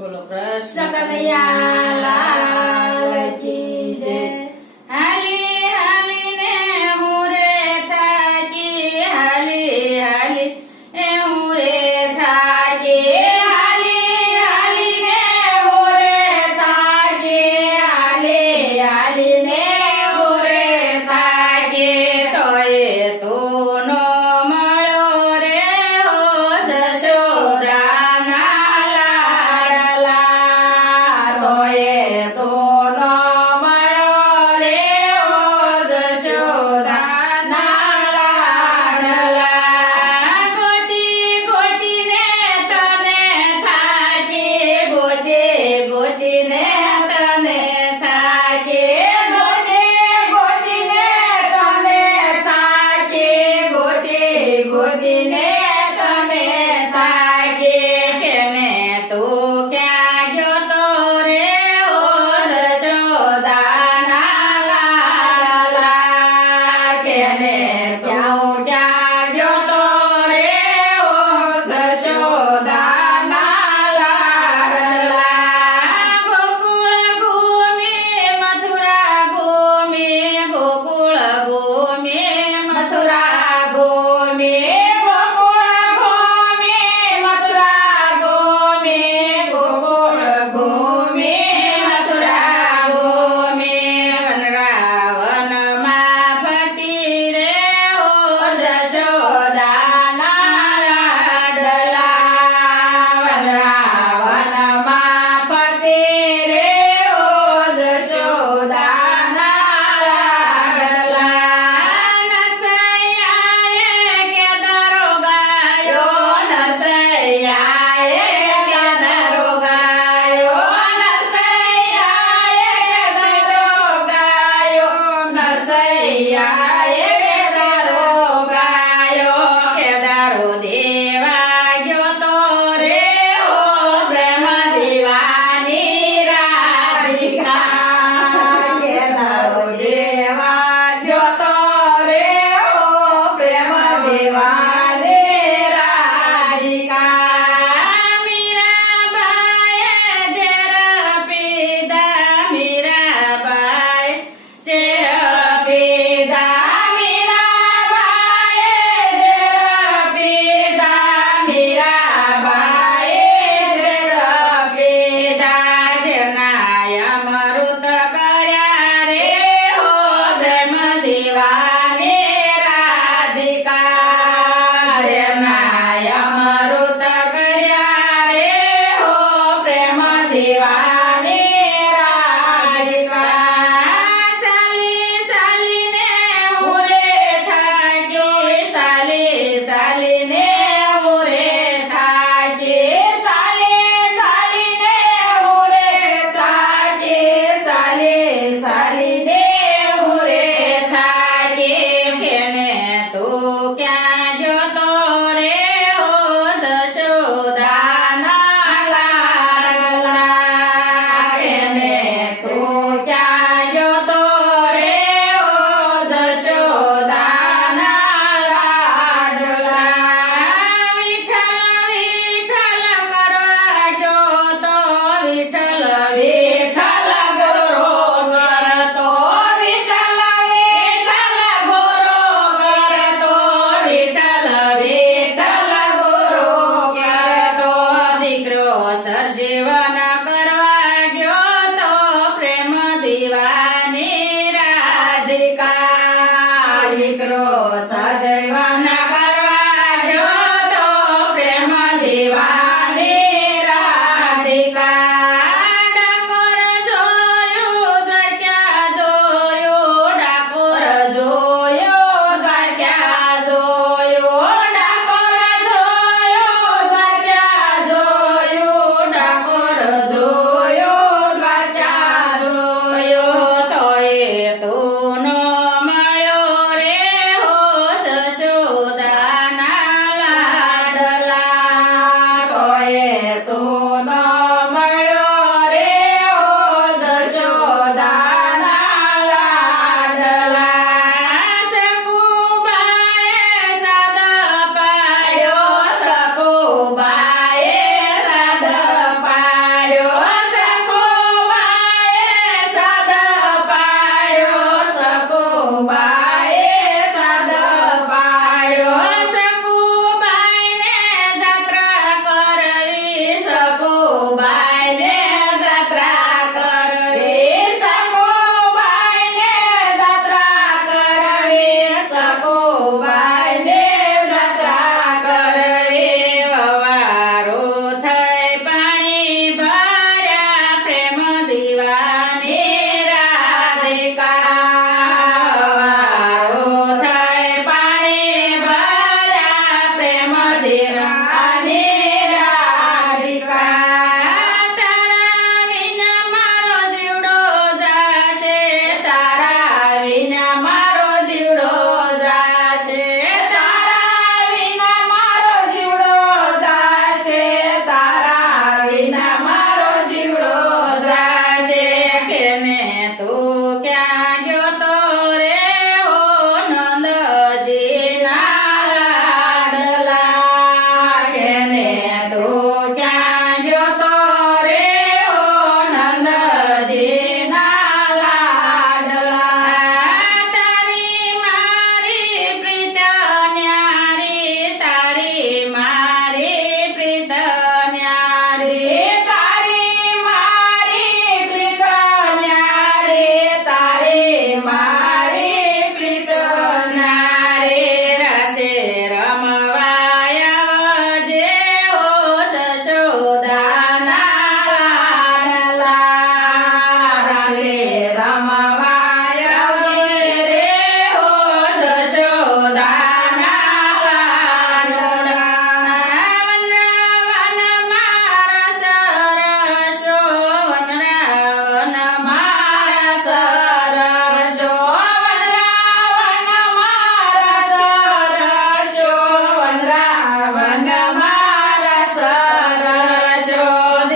બોલો કૃષ્ણ કનૈયા લાલ કી જય। હાલી હાલીને હું રે થાકી, હાલી હાલી એ હું રે થાકી, હાલી હાલીને હું રે થાકી, હાલી હાલીને હું રે થાકી। તોય તું નો મળ્યો રે હો જશોદાના લાડલા, તોય તું નો મળ્યો રે હો જશોદાના લાડલા। ગોતી ગોતીને તને થાકી, ગોતી ગોતીને તને થાકી, ગોતી ગોતીને તને થાકી, ગોતી ગોતીને તને થાકી। કેને તું ક્યાં ગયો તો રે હો જશોદાના લાડલા, કેને તું ક્યાં ગયો તો રે હો જશોદાના લાડલા। ગોકુળ ઘૂમી મથુરા ઘૂમી, ગોકુળ ઘૂમી મથુરા ઘૂમી, ગોકુળ ઘૂમી મથુરા ઘૂમી, ગોકુળ ઘૂમી મથુરા ઘૂમી। વનરાવનમાં ફરતી રે હો જશોદાના લાડલા, વનરાવનમાં ફરતી રે હો જશોદાના લાડલા। નરસૈયાએ કેદારો ગાયો, નરસૈયાએ કેદારો ગાયો, નરસૈયાએ કેદારો ગાયો, નરસૈયાએ કેદારો ગાયો। કેદારો દેવા ગયો તો રે હો પ્રેમ દીવાની રાધિકા, કેદારો દેવા ગયો તો રે હો પ્રેમ દીવાની રાધિકા। મીરાબાઈએ ઝેર પીધા, મીરાબાઈએ ઝેર પીધા, મીરાબાઈએ ઝેર પીધા, મીરાબાઈએ ઝેર પીધા। શેરનાય અમૃત કર્યા રે હો પ્રેમ દીવાની રાધિકા, શેરનાય અમૃત કર્યા રે હો પ્રેમ દીવાની રાધિકા। સાલી સાલીને હું રે થાકી, સાલી સાલીને હું રે થાકી, સાલી સાલીને હું રે થાકી, સાલી સાલીને હું રે થાકી। કેને તું ક્યાં ગયો તો રે હો જશોદાના લાડલા,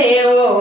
દેવો